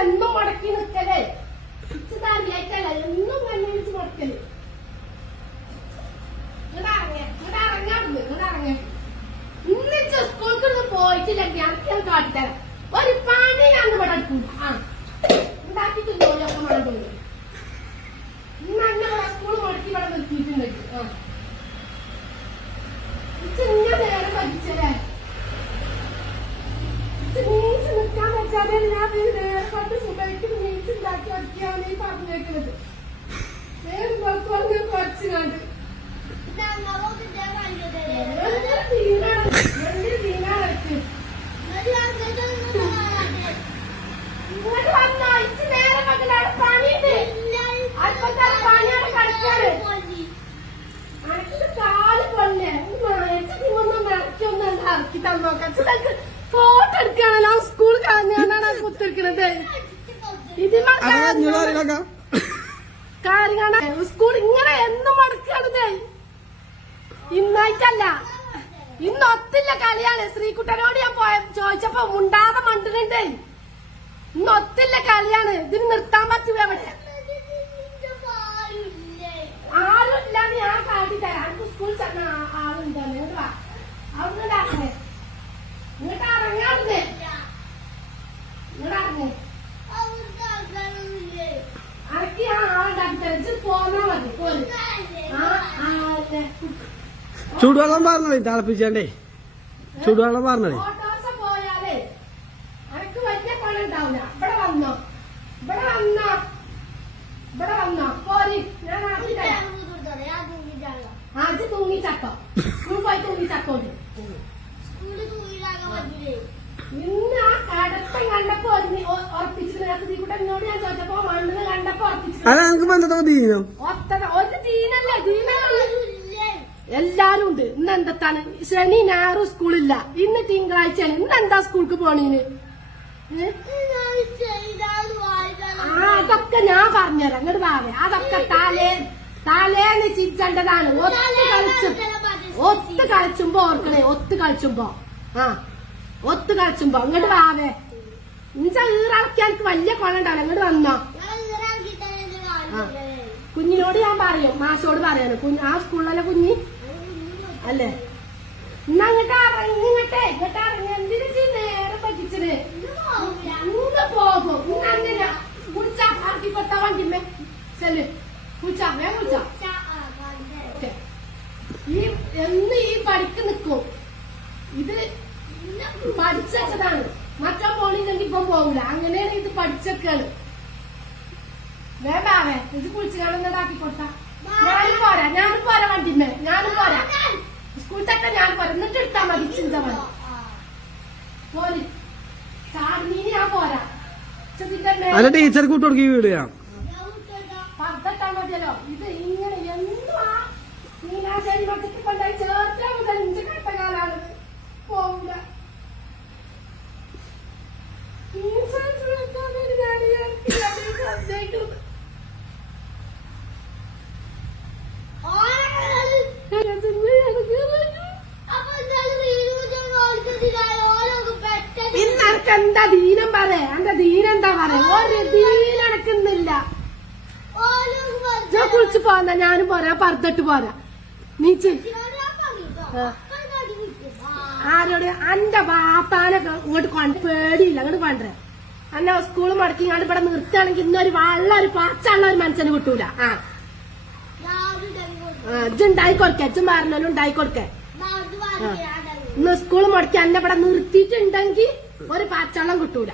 എന്നും മുടക്കി നിൽക്കലേ ഇച്ചതല്ല എന്നും കണ്ണു വിളിച്ച് മുടക്കല്. ഇറങ്ങാ ഇന്നിച്ച് സ്കൂൾക്ക് പോയിട്ടില്ലെങ്കിൽ എനിക്ക് കാട്ടിത്തരാം. ഒരു പണി ഞാൻ ഇവിടെ എടുക്കൂല. ആ ഉണ്ടാക്കിട്ട് ജോലിയൊക്കെ വേണ്ടത് ഇന്ന് അന്നെ ഇവിടെ സ്കൂൾ മുടക്കി ഇവിടെ നിർത്തിയിട്ടുണ്ടെങ്കിൽ ഇങ്ങനെ നേരെ പഠിച്ചല്ലേ നീച്ച് നിൽക്കാൻ വെച്ചാലേ ഞാൻ നേരത്തെ സുഖമായിട്ട് നീച്ച് ഉണ്ടാക്കി വയ്ക്കാണ് ഈ പറഞ്ഞേക്കുന്നത്. നേരം പുറത്തുകൊണ്ട് കുറച്ച് കണ്ട് ഇങ്ങോട്ട് വന്നോ. ഇച്ച് നേരം വെക്കലാണ് പണിയുണ്ട്. അല്പത്തെ പണിയാണ് കളിക്കാറ്. അനക്കിത് കാല് കൊള്ളേ നിങ്ങൊന്നും ഇറക്കിയൊന്നും ഇറക്കി തന്നോക്കാം. Photo എടുക്കാണല്ലോ school കളഞ്ഞാണ് കുത്തിരിക്കണത്. ഇതിമ കാര്യമാണ് സ്കൂൾ ഇങ്ങനെ എന്നും മടക്കാണത്. ഇന്നായിട്ടല്ല, ഇന്ന് ഒത്തില്ല കളിയാണ്. ശ്രീകുട്ടനോട് ഞാൻ ചോദിച്ചപ്പോ മുണ്ടാതെ മണ്ടുന്നുണ്ട്. ഇന്ന് ഒത്തില്ല കളിയാണ്. ഇതിന് നിർത്താൻ പറ്റൂല. അവിടെ ആരും ഇല്ലാന്ന് ഞാൻ കാട്ടി തരാം. എനിക്ക് സ്കൂളിൽ ചെന്ന ആളുണ്ടോ? നിങ്ങളാ അവിടെ ഇറങ്ങേ ഇങ്ങോട്ട് ഇറങ്ങാറുണ്ട്. ഇങ്ങോട്ടിറങ്ങേ അരക്കി ആ ആളുണ്ടാക്കി തരാം. പോന്നാ മതി. പോലെ ചൂടുവെള്ളം പറഞ്ഞേ തിളപ്പിച്ചേ. ചൂടുവെള്ളം പറഞ്ഞേ. ഓട്ടോസ പോയാലേ അനക്ക് വലിയ പണി ഉണ്ടാവില്ല. ഇവിടെ വന്നോ, ഇവിടെ വന്നോ, ഇവിടെ വന്നോ പോരി. ഞാൻ ആദ്യം തൂങ്ങിച്ചക്കോ പോയി തൂങ്ങിച്ചക്കോണ്ട് ഇന്ന് ആ കടത്തം കണ്ടപ്പോ ഉറപ്പിച്ചിട്ട് കൂടെ എന്നോട് ഞാൻ ചോദിച്ചപ്പോ മണ്ണിന് കണ്ടപ്പോ ഉറപ്പിച്ചു. ഒരു ദീനല്ല എല്ലാരും ഉണ്ട്. ഇന്ന് എന്താണ് ശനി ഞായറും സ്കൂളില്ല. ഇന്ന് തിങ്കളാഴ്ചയാണ്. ഇന്ന് എന്താ സ്കൂൾക്ക് പോണീന്? അതൊക്കെ ഞാൻ പറഞ്ഞുതരാം. അങ്ങോട്ട് ഭാവേ അതൊക്കെ തലേന്ന് ചിരിച്ചേണ്ടതാണ്. ഒത്ത് കളിച്ചുമ്പോ ഓർക്കണേ. ഒത്ത് കളിച്ചുമ്പോ ഒത്ത് കളിച്ചുമ്പോ അങ്ങോട്ട് ഭാവേ ഇഞ്ച ഈറളക്കാൻ എനിക്ക് വലിയ കൊള്ളണ്ടാവില്ല. അങ്ങോട്ട് വന്നോ. കുഞ്ഞിനോട് ഞാൻ പറയും, മാഷോട് പറയാണ്. ആ സ്കൂളിലല്ലേ കുഞ്ഞി അല്ലേ? ഇന്ന് അങ്ങോട്ട് ഇറങ്ങിങ്ങട്ടെ. ഇങ്ങോട്ട് ഇറങ്ങി എന്തിനു നേരെ പറ്റിച്ചത്? ഇന്ന് പോകും. ഇന്ന് അങ്ങനെ കുളിച്ചാ ആർക്കി കൊത്താ വണ്ടിമേ ചെല് കുളിച്ചാ വേ കുളിച്ചാ. ഈ എന്ന് ഈ പഠിക്ക് നിക്കും. ഇത് പഠിച്ചതാണ്. മറ്റാ പോണില്ലെങ്കിൽ ഇപ്പം പോകില്ല. അങ്ങനെയാണ് ഇത് പഠിച്ചൊക്കെയാണ്. വേണ്ടാവേ ഇത് കുളിച്ച് കാണുന്നതാക്കി കൊടുത്താ ഞാനും പോരാ വണ്ടിമേ. ഞാനും പോരാ സ്കൂളിലൊക്കെ ഞാൻ പോരാ. എന്നിട്ട് ഇട്ടാ മതി. ചിന്ത മതി പോരി. ചാടിനീന് ഞാൻ പോരാ. ടീച്ചർ കൂട്ടുകൊടുക്കി വീടുക പത്തിട്ടാ മതിയല്ലോ. ഇത് ഇങ്ങനെ എന്നും ആ നീലാശ്ശേരി മറ്റക്ക് കൊണ്ടായി ചേർത്താ മുതൽ 5 കട്ടകാലാണ് പോവില്ല. ഇന്നക്ക് എന്താ ദീനം പറ. എന്റെ ദീനെന്താ പറയാ? ഒരു ദീനടക്കുന്നില്ല. ഞാൻ കുളിച്ച് പോന്ന ഞാനും പോരാ. പർദ്ദട്ട് പോരാ. നീച്ച് ആരോട് എന്റെ ബാപ്പാനെ ഇങ്ങോട്ട് കൊണ്ട് പേടിയില്ല. അങ്ങോട്ട് കൊണ്ടേ അന്നെ സ്കൂള് മുടക്കി ഞാൻ ഇവിടെ നിർത്തുകയാണെങ്കിൽ ഇന്നൊരു ഒരു പാച്ചുള്ള ഒരു മനുഷ്യന് കിട്ടൂല. ഇജ്ജുണ്ടായി കൊടുക്കേ. ഇജ്ജും പറഞ്ഞാലും ഉണ്ടായി കൊടുക്കേ. ഇന്ന് സ്കൂള് മുടക്കി എന്നെ ഇവിടെ നിർത്തിയിട്ടുണ്ടെങ്കിൽ ഒരു പാച്ചള്ളം കിട്ടൂല.